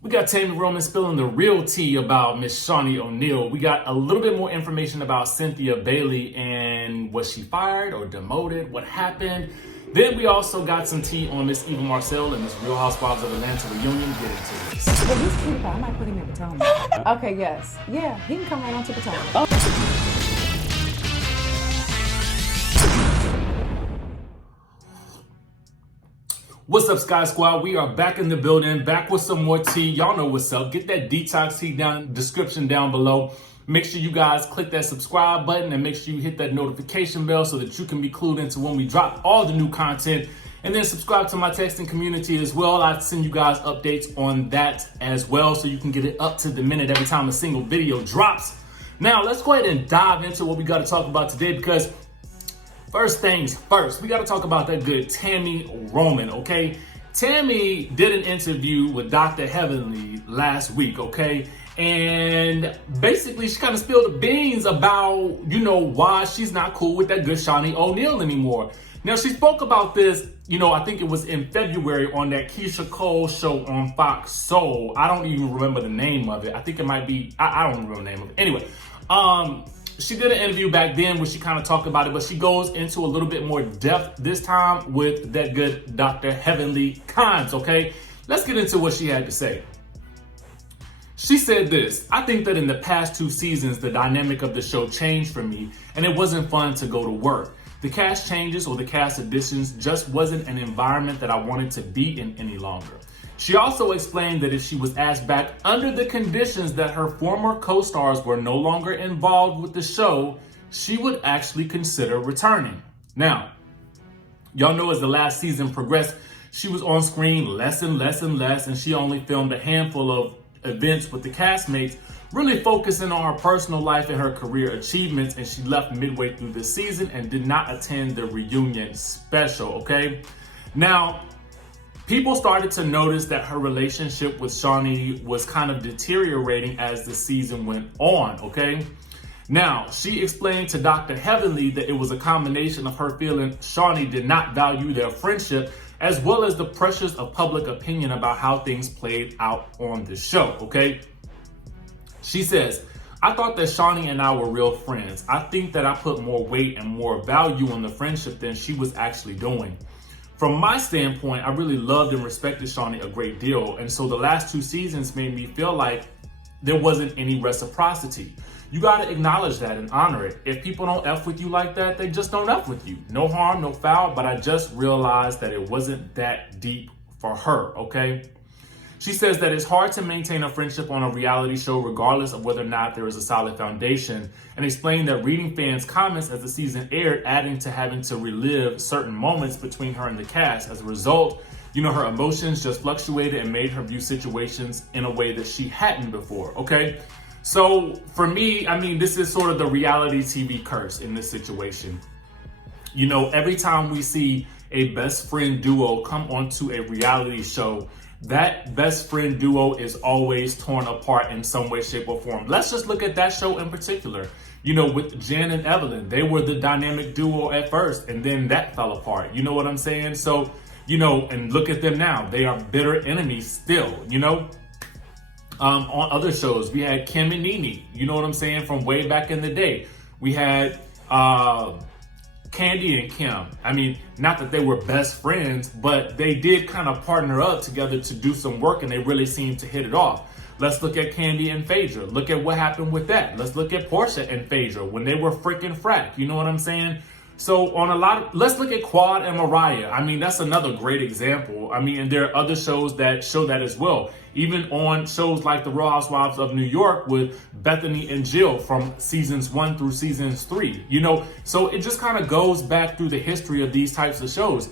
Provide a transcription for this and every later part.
We got Tami Roman spilling the real tea about Miss Shaunie O'Neal. We got a little bit more information about Cynthia Bailey and was she fired or demoted? What happened? Then we also got some tea on Miss Eva Marcille and this Real Housewives of Atlanta reunion. Get into this. Well, he's cute. I might put him in Potomac. Okay, yes. Yeah, he can come right on to Potomac. What's up, Sky Squad? We are back in the building, back with some more tea. Y'all know what's up. Get that detox tea down in the description down below. Make sure you guys click that subscribe button and make sure you hit that notification bell so that you can be clued into when we drop all the new content. And then subscribe to my texting community as well. I send you guys updates on that as well so you can get it up to the minute every time a single video drops. Now, let's go ahead and dive into what we got to talk about today because first things first, we got to talk about that good Tami Roman, okay? Tami did an interview with Dr. Heavenly last week, okay? And basically, she kind of spilled the beans about, why she's not cool with that good Shaunie O'Neal anymore. Now, she spoke about this, I think it was in February on that Keisha Cole show on Fox Soul. I don't even remember the name of it. I think it might be, I don't remember the name of it. Anyway, she did an interview back then where she kind of talked about it, but she goes into a little bit more depth this time with that good Dr. Heavenly Kimes, okay? Let's get into what she had to say. She said this: I think that in the past 2 seasons, the dynamic of the show changed for me, and it wasn't fun to go to work. The cast changes or the cast additions just wasn't an environment that I wanted to be in any longer. She also explained that if she was asked back under the conditions that her former co-stars were no longer involved with the show, she would actually consider returning. Now, y'all know as the last season progressed, she was on screen less and less and less, and she only filmed a handful of events with the castmates, really focusing on her personal life and her career achievements, and she left midway through the season and did not attend the reunion special, okay? Now, people started to notice that her relationship with Shaunie was kind of deteriorating as the season went on, okay? Now, she explained to Dr. Heavenly that it was a combination of her feeling Shaunie did not value their friendship as well as the pressures of public opinion about how things played out on the show, okay? She says, I thought that Shaunie and I were real friends. I think that I put more weight and more value on the friendship than she was actually doing. From my standpoint, I really loved and respected Shaunie a great deal. And so the last 2 seasons made me feel like there wasn't any reciprocity. You got to acknowledge that and honor it. If people don't F with you like that, they just don't F with you. No harm, no foul, but I just realized that it wasn't that deep for her, okay? She says that it's hard to maintain a friendship on a reality show regardless of whether or not there is a solid foundation, and explained that reading fans' comments as the season aired adding to having to relive certain moments between her and the cast. As a result, her emotions just fluctuated and made her view situations in a way that she hadn't before, okay? So for me, this is sort of the reality TV curse in this situation. Every time we see a best friend duo come onto a reality show, that best friend duo is always torn apart in some way, shape, or form. Let's just look at that show in particular. With Jen and Evelyn, they were the dynamic duo at first, and then that fell apart. You know what I'm saying? So, and look at them now. They are bitter enemies still, On other shows, we had Kim and Nene, you know what I'm saying, from way back in the day. We had Kandi and Kim. Not that they were best friends, but they did kind of partner up together to do some work, and they really seemed to hit it off. Let's look at Kandi and Phaedra. Look at what happened with that. Let's look at Porsha and Phaedra when they were freaking frack. You know what I'm saying? So let's look at Quad and Mariah. That's another great example. And there are other shows that show that as well. Even on shows like The Real Housewives of New York with Bethany and Jill from seasons 1 through seasons 3, So it just kind of goes back through the history of these types of shows.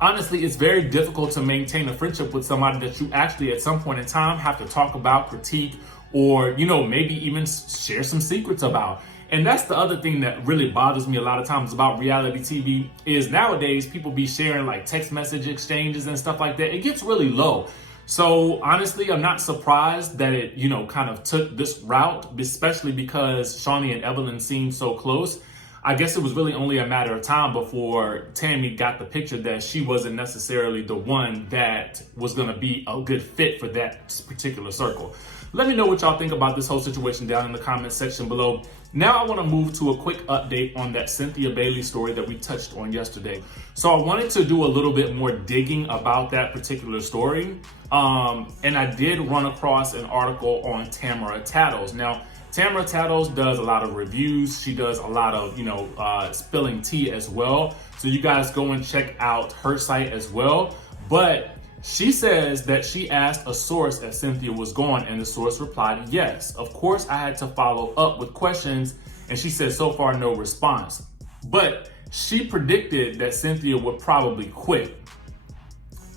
Honestly, it's very difficult to maintain a friendship with somebody that you actually at some point in time have to talk about, critique, or, maybe even share some secrets about. And that's the other thing that really bothers me a lot of times about reality TV is nowadays people be sharing like text message exchanges and stuff like that. It gets really low. So honestly, I'm not surprised that it, kind of took this route, especially because Shaunie and Evelyn seem so close. I guess it was really only a matter of time before Tami got the picture that she wasn't necessarily the one that was going to be a good fit for that particular circle. Let me know what y'all think about this whole situation down in the comment section below. Now I want to move to a quick update on that Cynthia Bailey story that we touched on yesterday. So I wanted to do a little bit more digging about that particular story. And I did run across an article on Tamara Tattles. Now, Tamara Tattles does a lot of reviews. She does a lot of, spilling tea as well. So you guys go and check out her site as well. But she says that she asked a source if Cynthia was gone, and the source replied, yes. Of course, I had to follow up with questions, and she said so far no response. But she predicted that Cynthia would probably quit.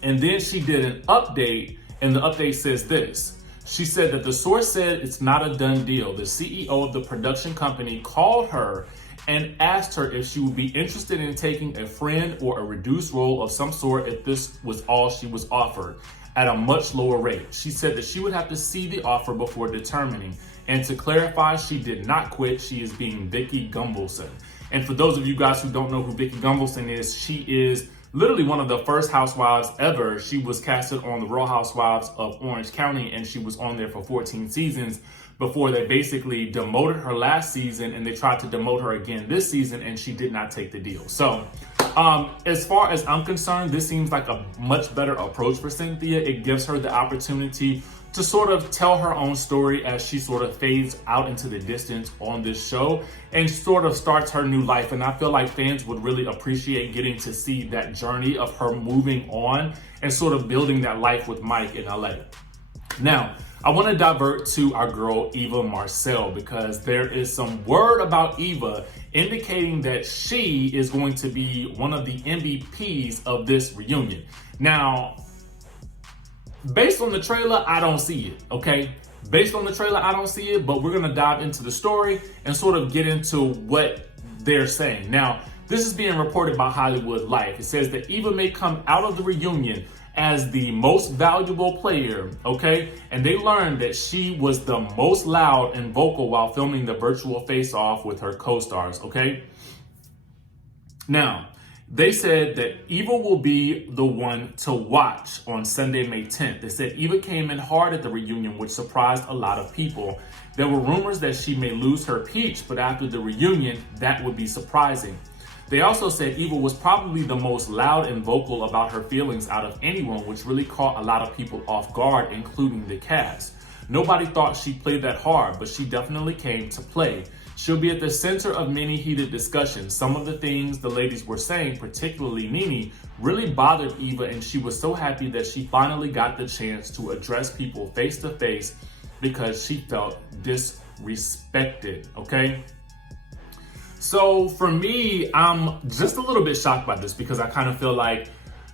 And then she did an update, and the update says this. She said that the source said it's not a done deal. The CEO of the production company called her and asked her if she would be interested in taking a friend or a reduced role of some sort if this was all she was offered at a much lower rate. She said that she would have to see the offer before determining. And to clarify, she did not quit. She is being Vicki Gunvalson. And for those of you guys who don't know who Vicki Gunvalson is, she is literally one of the first housewives ever. She was casted on the Real Housewives of Orange County, and she was on there for 14 seasons before they basically demoted her last season, and they tried to demote her again this season, and she did not take the deal. So as far as I'm concerned, this seems like a much better approach for Cynthia. It gives her the opportunity to sort of tell her own story as she sort of fades out into the distance on this show and sort of starts her new life. And I feel like fans would really appreciate getting to see that journey of her moving on and sort of building that life with Mike in LA. Now, I want to divert to our girl Eva Marcille, because there is some word about Eva indicating that she is going to be one of the MVPs of this reunion. Now, based on the trailer, I don't see it, okay? Based on the trailer, I don't see it, but we're gonna dive into the story and sort of get into what they're saying. Now, this is being reported by Hollywood Life. It says that Eva may come out of the reunion as the most valuable player, okay? And they learned that she was the most loud and vocal while filming the virtual face-off with her co-stars, okay? Now, they said that Eva will be the one to watch on Sunday, May 10th. They said Eva came in hard at the reunion, which surprised a lot of people. There were rumors that she may lose her peach, but after the reunion, that would be surprising. They also said Eva was probably the most loud and vocal about her feelings out of anyone, which really caught a lot of people off guard, including the cast. Nobody thought she played that hard, but she definitely came to play. She'll be at the center of many heated discussions. Some of the things the ladies were saying, particularly Nene, really bothered Eva, and she was so happy that she finally got the chance to address people face to face because she felt disrespected, okay? So for me, I'm just a little bit shocked by this because I kind of feel like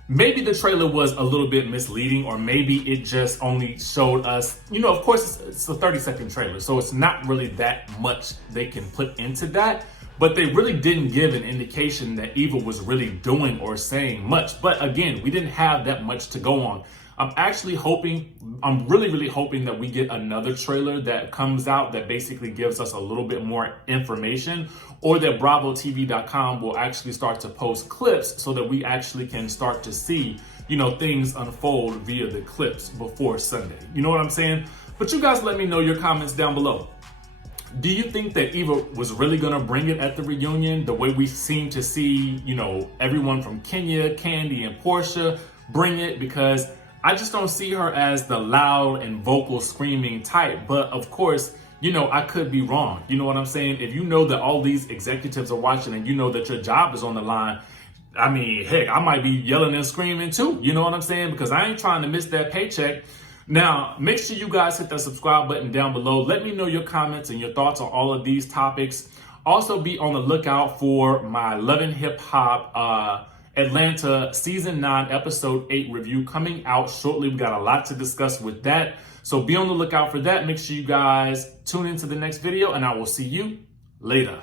maybe the trailer was a little bit misleading, or maybe it just only showed us, of course it's a 30-second trailer, so it's not really that much they can put into that, but they really didn't give an indication that Eva was really doing or saying much. But again, we didn't have that much to go on. I'm really hoping that we get another trailer that comes out that basically gives us a little bit more information, or that BravoTV.com will actually start to post clips so that we actually can start to see, things unfold via the clips before Sunday. You know what I'm saying? But you guys let me know your comments down below. Do you think that Eva was really gonna bring it at the reunion the way we seem to see, everyone from Kenya, Kandi, and Porsha bring it? Because I just don't see her as the loud and vocal screaming type. But of course, I could be wrong. You know what I'm saying? If you know that all these executives are watching and you know that your job is on the line, I mean, heck, I might be yelling and screaming too. You know what I'm saying? Because I ain't trying to miss that paycheck. Now, make sure you guys hit that subscribe button down below. Let me know your comments and your thoughts on all of these topics. Also, be on the lookout for my Love and Hip Hop Atlanta Season 9, Episode 8 review coming out shortly. We got a lot to discuss with that. So be on the lookout for that. Make sure you guys tune into the next video, and I will see you later.